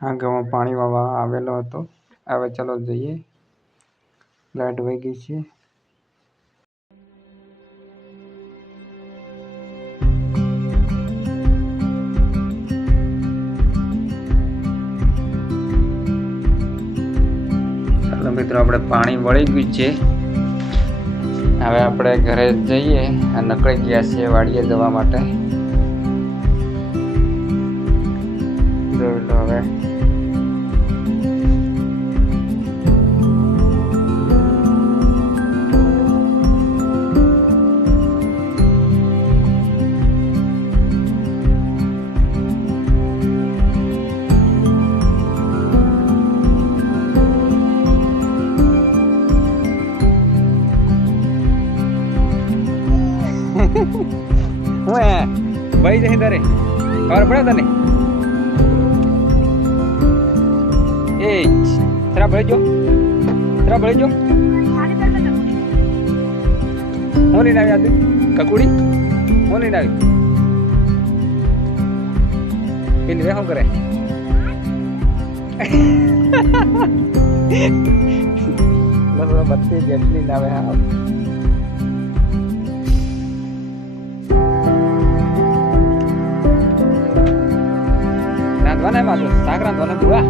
આ ગામમાં પાણી વાળવા આવેલો હતો. હવે ચાલો જઈએ. લાઈટ વહી ગઈ છે. ચાલો મિત્રો, આપણે પાણી વળી ગયું છે. હવે આપણે ઘરે જઈએ. નીકળી ગયા છીએ વાડીએ જવા માટે. જોઈ લો હવે. હું ભાઈ જઈ તારે ખબર પડે તને? એ તરા ભળી જો હું લઈને આવી આદુ કકુડી હું લઈને આવી પેલી વે શું કરે? બત્તી જેટલી લાવે. હા રાંધવાના એમાં તો શાક રાંધવાના પૂરા.